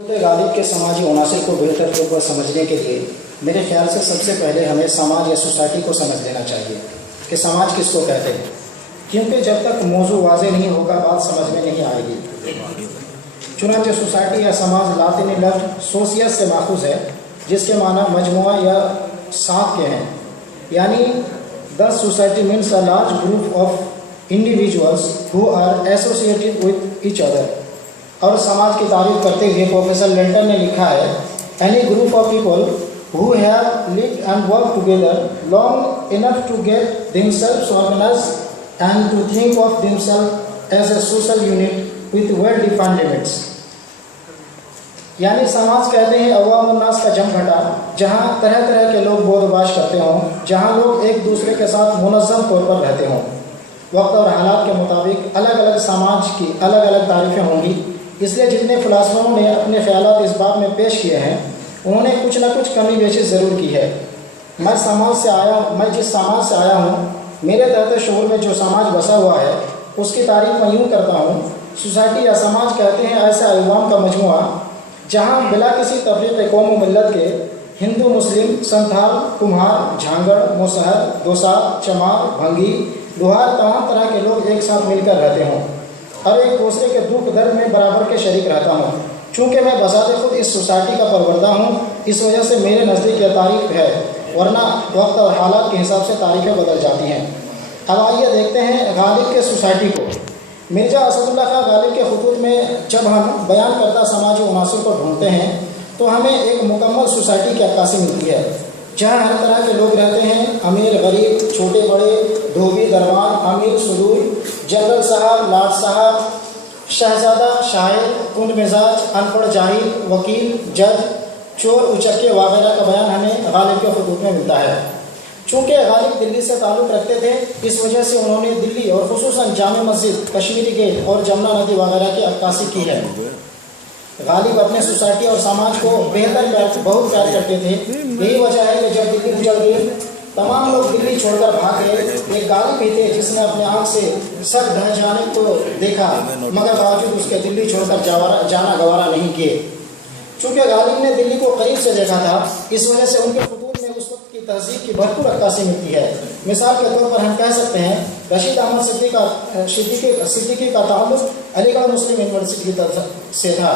غالب کے سماجی عناصر کو بہتر طور پر سمجھنے کے لیے میرے خیال سے سب سے پہلے ہمیں سماج یا سوسائٹی کو سمجھ لینا چاہیے کہ سماج کس کو کہتے ہیں، کیونکہ جب تک موضوع واضح نہیں ہوگا بات سمجھ میں نہیں آئے گی۔ چنانچہ سوسائٹی یا سماج لاطینی لفظ سوسیس سے ماخوذ ہے، جس کے معنی مجموعہ یا ساتھ کے ہیں، یعنی the society means a large group of individuals who are associated with each other۔ اور سماج کی تعریف کرتے ہوئے پروفیسر لینٹن نے لکھا ہے any group of people who have lived and worked together long enough to get themselves organized and to think of themselves as a social unit with well defined limits۔ یعنی سماج کہتے ہیں عوام الناس کا جم گھٹا جہاں طرح طرح کے لوگ بود و باش کرتے ہوں، جہاں لوگ ایک دوسرے کے ساتھ منظم طور پر رہتے ہوں۔ وقت اور حالات کے مطابق الگ الگ سماج کی الگ الگ تعریفیں ہوں گی، اس لیے جتنے فلاسفروں نے اپنے خیالات اس بات میں پیش کیے ہیں انہوں نے کچھ نہ کچھ کمی بیشی ضرور کی ہے۔ میں جس سماج سے آیا ہوں، میرے تحت شعور میں جو سماج بسا ہوا ہے اس کی تعریف میں یوں کرتا ہوں، سوسائٹی یا سماج کہتے ہیں ایسے عوام کا مجموعہ جہاں بلا کسی تفریق قوم و ملت کے ہندو، مسلم، سنتھال، کمہار، جھانگڑ، موسہر، دوسا، چمار، بھنگی، لوہار تمام طرح کے لوگ ایک ساتھ مل کر رہتے ہوں اور ایک دوسرے کے دکھ درد میں برابر کے شریک رہتا ہوں۔ چونکہ میں بذات خود اس سوسائٹی کا پروردہ ہوں، اس وجہ سے میرے نزدیک یہ تعریف ہے، ورنہ وقت اور حالات کے حساب سے تعریفیں بدل جاتی ہیں۔ اب آئیے دیکھتے ہیں غالب کے سوسائٹی کو۔ مرزا اسد اللہ خان غالب کے خطوط میں جب ہم بیان کردہ سماجی عناصر کو ڈھونڈتے ہیں تو ہمیں ایک مکمل سوسائٹی کی عکاسی ملتی ہے، جہاں ہر طرح کے لوگ رہتے ہیں، امیر غریب، چھوٹے بڑے، دھوبی دربان، امیر سدور، جنرل صاحب، لاٹ صاحب، شہزادہ، شاعر، کند مزاج، ان پڑھ جاہل، وکیل، جج، چور، اچکے وغیرہ کا بیان ہمیں غالب کے خطوط میں ملتا ہے۔ چونکہ غالب دلی سے تعلق رکھتے تھے، اس وجہ سے انہوں نے دلی اور خصوصاً جامع مسجد، کشمیری گیٹ اور جمنا ندی وغیرہ کی عکاسی کی ہے۔ غالب اپنے سوسائٹی اور سماج کو بہت پیار کرتے تھے، یہی وجہ ہے کہ جب دلی اجڑ گئی تمام لوگ دلی چھوڑ کر بھاگ گئے۔ ایک غالب ہی تھے جس نے اپنے آنکھ سے سب ڈھہ جانے کو دیکھا، مگر باوجود اس کے دلی چھوڑ کر جانا گوارا نہیں کیے۔ چونکہ غالب نے دلی کو قریب سے دیکھا تھا، اس وجہ سے ان کے خطوط میں اس وقت کی تہذیب کی بھرپور عکاسی ملتی ہے۔ مثال کے طور پر ہم کہہ سکتے ہیں رشید احمد صدیقی کا تعلق علی گڑھ مسلم یونیورسٹی سے تھا،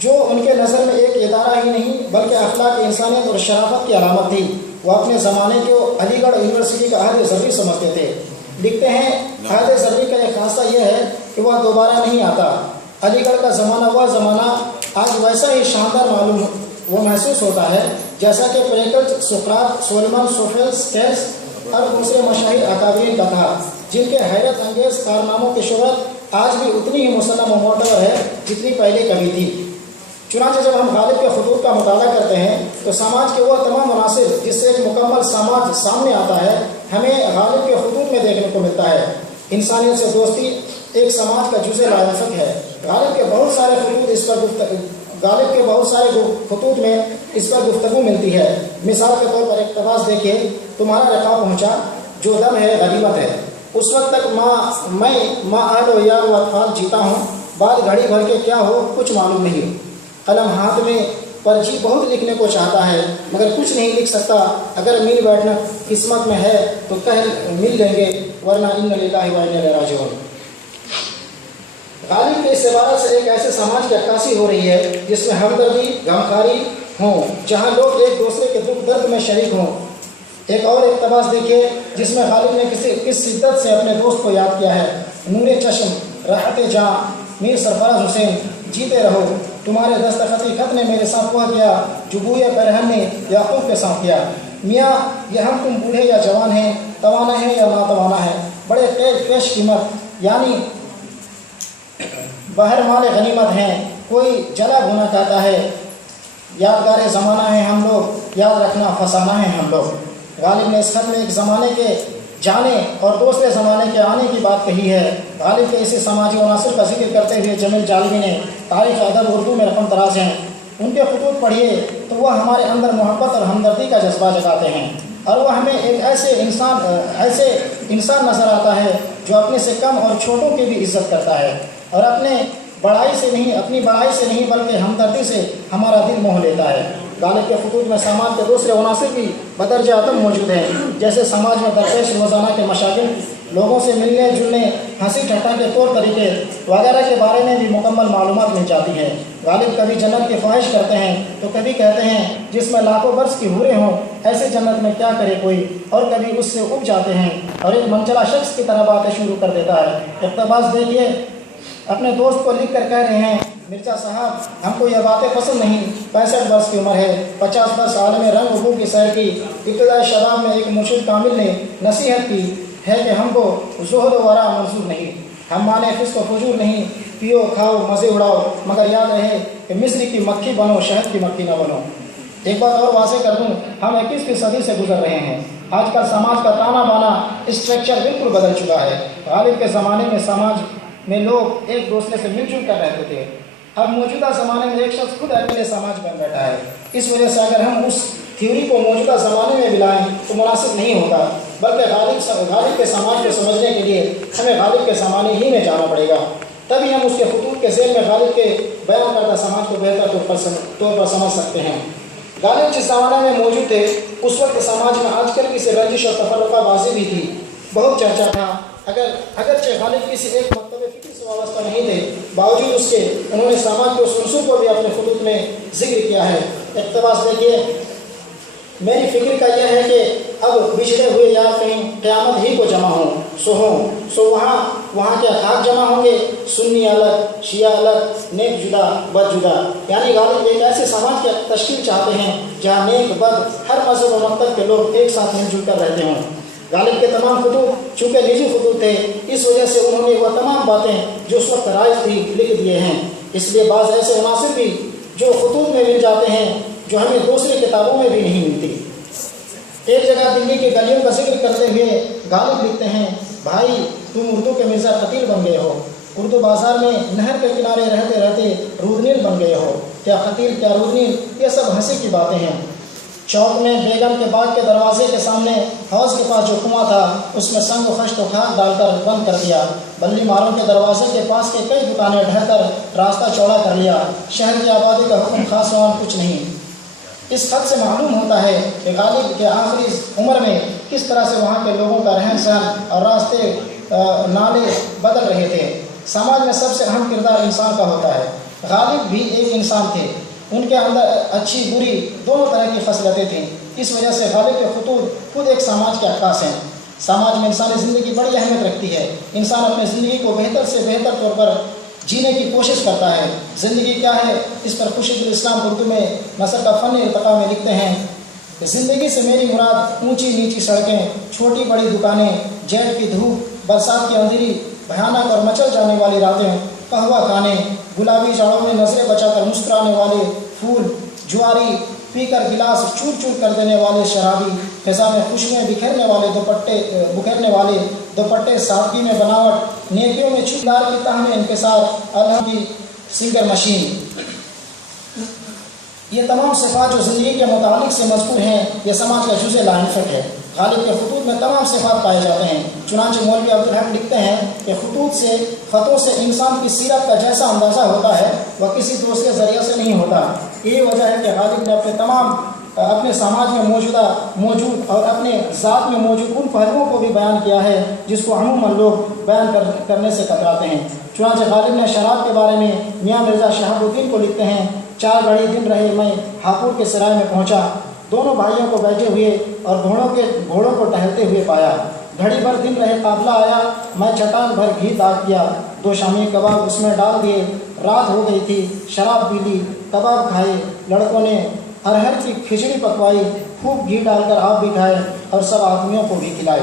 جو ان کے نظر میں ایک ادارہ ہی نہیں بلکہ اخلاق، انسانیت اور شرافت کی علامت تھی۔ وہ اپنے زمانے کو علی گڑھ یونیورسٹی کا عہد ضروری سمجھتے تھے۔ لکھتے ہیں عہد ضروری کا ایک خاصہ یہ ہے کہ وہ دوبارہ نہیں آتا۔ علی گڑھ کا زمانہ وہ زمانہ آج ویسا ہی شاندار وہ محسوس ہوتا ہے جیسا کہ پریکلز، سقراط، سولمن، سوفیلس، کیلس اور دوسرے مشاہیر اکابرین کا تھا، جن کے حیرت انگیز کارناموں کی شہرت آج بھی اتنی ہی مسلم و معتبر ہے جتنی پہلے کبھی تھی۔ چنانچہ جب ہم غالب کے خطوط کا مطالعہ کرتے ہیں تو سماج کے وہ تمام عناصر جس سے ایک مکمل سماج سامنے آتا ہے ہمیں غالب کے خطوط میں دیکھنے کو ملتا ہے۔ انسانیت سے دوستی ایک سماج کا جزء لائق ہے۔ غالب کے بہت سارے خطوط میں اس پر گفتگو ملتی ہے۔ مثال کے طور پر اقتباس دیکھیے، تمہارا رقا پہنچا، جو دم ہے غریبت ہے، اس وقت تک میں اہل و یار و اطفال جیتا ہوں، بعد گھڑی بھر کے کیا ہو کچھ معلوم نہیں۔ قلم ہاتھ میں پر جی بہت لکھنے کو چاہتا ہے مگر کچھ نہیں لکھ سکتا۔ اگر مل بیٹھنا قسمت میں ہے تو کہہ مل لیں گے، ورنہ ان للہ و انا الیہ راجعون۔ غالب کے اس عبارت سے ایک ایسے سماج کی عکاسی ہو رہی ہے جس میں ہمدردی، غمخواری ہوں، جہاں لوگ ایک دوسرے کے دکھ درد میں شریک ہوں۔ ایک اور اقتباس دیکھیے جس میں غالب نے کس شدت سے اپنے دوست کو یاد کیا ہے۔ نور چشم، راحت جاں، میر سرفراز حسین، جیتے رہو، تمہارے دستخطی خط نے میرے ساتھ وہ کیا جو بوئے برہن نے یعقوب کے ساتھ کیا۔ میاں یہ ہم تم بوڑھے یا جوان ہیں، توانا ہے یا ناتوانا ہے، بڑے پیش قیمت یعنی بہر مال غنیمت ہیں، کوئی جلا بھونا کہتا ہے، یادگار زمانہ ہے ہم لوگ، یاد رکھنا فسانہ ہے ہم لوگ۔ غالب نے اس خط میں ایک زمانے کے جانے اور دوسرے زمانے کے آنے کی بات کہی ہے۔ غالب کے اسی سماجی عناصر کا ذکر کرتے ہوئے جمیل جالبی نے تاریخ ادب اردو میں رقم دراز ہیں، ان کے خطوط پڑھیے تو وہ ہمارے اندر محبت اور ہمدردی کا جذبہ جگاتے ہیں، اور وہ ہمیں ایک ایسے انسان نظر آتا ہے جو اپنے سے کم اور چھوٹوں کی بھی عزت کرتا ہے اور اپنے بڑائی سے نہیں، اپنی بڑائی سے نہیں بلکہ ہمدردی سے ہمارا دل موہ لیتا ہے۔ غالب کے خطوط میں سامان کے دوسرے عناصر بھی بدرجہ عدم موجود ہیں، جیسے سماج میں درپیش روزانہ کے مشاغل، لوگوں سے ملنے جلنے، ہنسی ٹھٹا کے طور طریقے وغیرہ کے بارے میں بھی مکمل معلومات مل جاتی ہیں۔ غالب کبھی جنت کی خواہش کرتے ہیں تو کبھی کہتے ہیں جس میں لاکھوں برس کی حوریں ہوں ایسے جنت میں کیا کرے کوئی، اور کبھی اس سے اب جاتے ہیں اور ایک منچلا شخص کی طرح باتیں شروع کر دیتا ہے۔ اقتباس دیکھیے، اپنے دوست کو لکھ کر کہہ رہے ہیں، مرزا صاحب ہم کو یہ باتیں پسند نہیں، 65 برس کی عمر ہے، 50 برس عالم رنگ وبو کی سیر کی، ابتدائی شباب میں ایک مرشد کامل نے نصیحت کی ہے کہ ہم کو زہد و ورع منظور نہیں، ہم مانے فسق و فجور نہیں، پیو کھاؤ مزے اڑاؤ، مگر یاد رہے کہ مصر کی مکھی بنو شہد کی مکھی نہ بنو۔ ایک بات اور واضح کر دوں، ہم 21ویں صدی سے گزر رہے ہیں۔ آج کل سماج کا تانا بانا اسٹرکچر بالکل بدل چکا ہے۔ غالب کے زمانے میں سماج میں لوگ ایک دوسرے سے مل جل کر رہتے تھے، اب موجودہ زمانے میں ایک شخص خود اکیلے سماج بن بیٹھا ہے۔ اس وجہ سے اگر ہم اس تھیوری کو موجودہ زمانے میں بھی لائیں تو مناسب نہیں ہوگا، بلکہ غالب کے سماج کو سمجھنے کے لیے ہمیں غالب کے زمانے ہی میں جانا پڑے گا، تبھی ہم اس کے خطوط کے ذیل میں غالب کے بیان کردہ سماج کو بہتر طور پر سمجھ سکتے ہیں۔ غالب جس زمانے میں موجود تھے اس وقت سماج میں آج کل کی سے رنجش اور تفرقہ بازی بھی تھی، بہت چرچا تھا۔ اگرچہ غالب کسی ایک مکتب فکر سے وابستہ نہیں تھے، باوجود اس کے انہوں نے سماج کے اس عنصر کو بھی اپنے خطوط میں ذکر کیا ہے۔ اقتباس دیکھیے، میری فکر کا یہ ہے کہ اب بچھڑے ہوئے یار کہیں قیامت ہی کو جمع ہوں سو وہاں کے خاک جمع ہوں گے، سنی الگ شیعہ الگ، نیک جدا بد جدا۔ یعنی غالب ایک ایسے سماج کی تشکیل چاہتے ہیں جہاں نیک بد ہر مذہب و مکتب کے لوگ ایک ساتھ مل جل کر رہتے ہوں۔ غالب کے تمام خطوط چونکہ نجی خطوط تھے، اس وجہ سے انہوں نے وہ تمام باتیں جو اس وقت رائج تھی لکھ دیے ہیں۔ اس لیے بعض ایسے عناصر بھی جو خطوط میں مل جاتے ہیں جو ہمیں دوسری کتابوں میں بھی نہیں ملتی۔ ایک جگہ دلی کی گلیوں کا ذکر کرتے ہوئے غالب لکھتے ہیں، بھائی تم اردو کے مرزا خطیر بن گئے ہو، اردو بازار میں نہر کے کنارے رہتے رہتے رودنیل بن گئے ہو، کیا خطیر کیا رودنیل، یہ سب ہنسی کی باتیں ہیں۔ چوک میں بیگم کے باغ کے دروازے کے سامنے حوض کے پاس جو کنواں تھا اس میں سنگ و خشت و خاک ڈال کر بند کر دیا، بلی ماروں کے دروازے کے پاس کے کئی دکانیں ڈھہ کر راستہ چوڑا کر لیا، شہر کی آبادی کا حکم خاص وہاں کچھ نہیں۔ اس خط سے معلوم ہوتا ہے کہ غالب کے آخری عمر میں کس طرح سے وہاں کے لوگوں کا رہن سہن اور راستے نالے بدل رہے تھے۔ سماج میں سب سے اہم کردار انسان کا ہوتا ہے، غالب بھی ایک انسان تھے، ان کے اندر اچھی بری دونوں طرح کی خصلتیں تھیں۔ اس وجہ سے غالب کے خطوط خود ایک سماج کے عکاس ہیں۔ سماج میں انسانی زندگی بڑی اہمیت رکھتی ہے، انسان اپنی زندگی کو بہتر سے بہتر طور پر جینے کی کوشش کرتا ہے۔ زندگی کیا ہے، اس پر خورشید الاسلام اردو میں نثر کا فن ارتقاء میں لکھتے ہیں، زندگی سے میری مراد اونچی نیچی سڑکیں، چھوٹی بڑی دکانیں، جیٹ کی دھوپ، برسات کی اندھیری، بھیانک اور مچل جانے والی راتیں، قہوہ خانے، گلابی جاڑوں میں نظریں بچا کر مسکرانے والے پھول، جواری پی کر گلاس چور چور کر دینے والے شرابی، فضا میں خوشبوئیں بکھیرنے والے دوپٹے، سادگی میں بناوٹ، نیکیوں میں چھپدار کی تاہ میں انکسار، الہم کی سنگر مشین۔ یہ تمام صفات جو زندگی کے متعلق سے مذکور ہیں، یہ سماج کا جزء لاحق ہے۔ غالب کے خطوط میں تمام صفات پائے جاتے ہیں۔ چنانچہ مولوی عبدالحق لکھتے ہیں کہ خطوں سے انسان کی سیرت کا جیسا اندازہ ہوتا ہے وہ کسی دوسرے ذریعہ سے نہیں ہوتا۔ یہی وجہ ہے کہ غالب نے اپنے سماج میں موجود اور اپنے ذات میں موجود ان پہلوؤں کو بھی بیان کیا ہے جس کو عموماً لوگ بیان کرنے سے کتراتے ہیں۔ چنانچہ غالب نے شراب کے بارے میں میاں مرزا شہاب الدین کو لکھتے ہیں، 4 گھڑی دن رہے میں ہاپور کے سرائے میں پہنچا، دونوں بھائیوں کو بیٹھے ہوئے اور گھوڑوں کو ٹہلتے ہوئے پایا، گھڑی بھر دن رہے قافلہ آیا، میں چٹان بھر گھی داغ کیا، 2 شامی کباب اس میں ڈال دیے، رات ہو گئی تھی، شراب پی لی، کباب کھائے، لڑکوں نے ارہر کی کھچڑی پکوائی، خوب گھی ڈال کر آپ بھی کھائے اور سب آدمیوں کو بھی کھلائے۔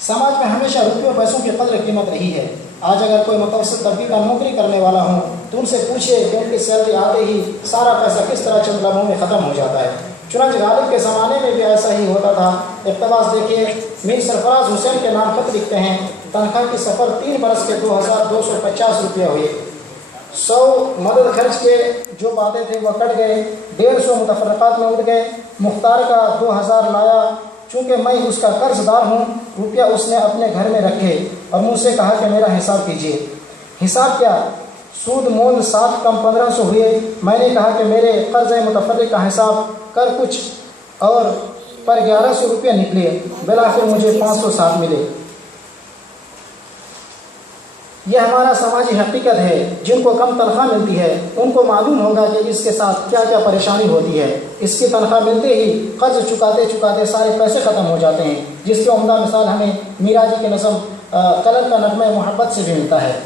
سماج میں ہمیشہ روپے و پیسوں کی قدر قیمت رہی ہے۔ آج اگر کوئی متوسط طبقے کا نوکری کرنے والا ہو تو ان سے پوچھے کہ ان کی سیلری آتے ہی سارا پیسہ کس طرح چند لمحوں میں ختم ہو جاتا ہے۔ چنانچہ غالب کے زمانے میں بھی ایسا ہی ہوتا تھا۔ اقتباس دیکھیے، میر سرفراز حسین کے نام خط لکھتے ہیں، تنخواہ کی سفر 3 برس کے 2250 روپیہ ہوئے، 100 مدد خرچ کے جو باتیں تھے وہ کٹ گئے، 150 متفرقات میں اٹھ گئے، مختار کا 2000 لایا، چونکہ میں اس کا قرض دار ہوں، روپیہ اس نے اپنے گھر میں رکھے اور مجھ سے کہا کہ میرا حساب کیجیے۔ حساب کیا؟ سود مول 7 کم 1500 ہوئے۔ میں نے کہا کہ میرے قرض متفرق کا حساب کر کچھ اور پر 1100 روپیہ نکلے، بالآخر مجھے 507 ملے۔ یہ ہمارا سماجی حقیقت ہے۔ جن کو کم تنخواہ ملتی ہے ان کو معلوم ہوگا کہ اس کے ساتھ کیا کیا پریشانی ہوتی ہے۔ اس کی تنخواہ ملتے ہی قرض چکاتے چکاتے سارے پیسے ختم ہو جاتے ہیں، جس کی عمدہ مثال ہمیں میرا جی کے نظم کلر کا نغمہ محبت سے بھی ملتا ہے۔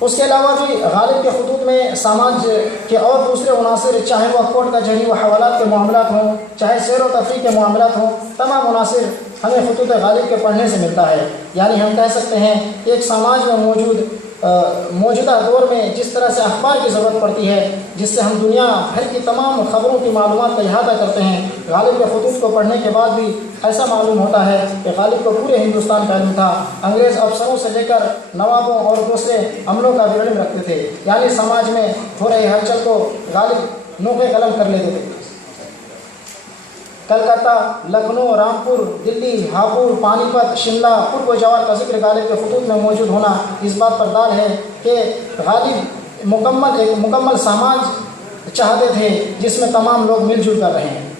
اس کے علاوہ بھی غالب کے خطوط میں سماج کے اور دوسرے عناصر، چاہے وہ کورٹ کچہری و حوالات کے معاملات ہوں، چاہے سیر و تفریح کے معاملات ہوں، تمام عناصر ہمیں خطوط غالب کے پڑھنے سے ملتا ہے۔ یعنی ہم کہہ سکتے ہیں ایک سماج میں موجودہ دور میں جس طرح سے اخبار کی ضرورت پڑتی ہے، جس سے ہم دنیا بھر کی تمام خبروں کی معلومات کا احاطہ کرتے ہیں، غالب کے خطوط کو پڑھنے کے بعد بھی ایسا معلوم ہوتا ہے کہ غالب کو پورے ہندوستان کا علم تھا۔ انگریز افسروں سے لے کر نوابوں اور دوسرے عملوں کا بھی علم رکھتے تھے، یعنی سماج میں ہو رہے ہلچل کو غالب نوقے قلم کر لیتے تھے۔ کلکتہ، لکھنؤ، رامپور، دلی، ہاپوڑ، پانی پت، شملہ، قرب و جوار کا ذکر غالب کے خطوط میں موجود ہونا اس بات پر دال ہے کہ غالب ایک مکمل سماج چاہتے تھے جس میں تمام لوگ مل جل کر رہیں۔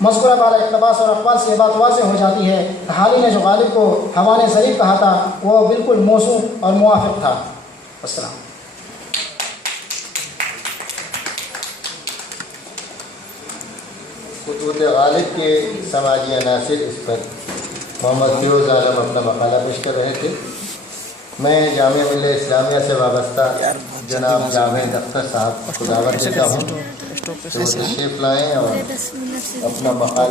مذکورہ بالا اقتباس اور اقوال سے یہ بات واضح ہو جاتی ہے کہ حالی نے جو غالب کو حوان ظریف کہا تھا وہ بالکل موزوں اور موافق تھا۔ السلام۔ خطوط غالب کے سماجی عناصر، اس پر محمد فیروز عالم اپنا مقالہ پیش کر رہے تھے۔ میں جامعہ ملیہ اسلامیہ سے وابستہ جناب جاوید اختر صاحب کو دعوت دیتا ہوں کہ وہ تشریف لائیں اور اپنا مقالہ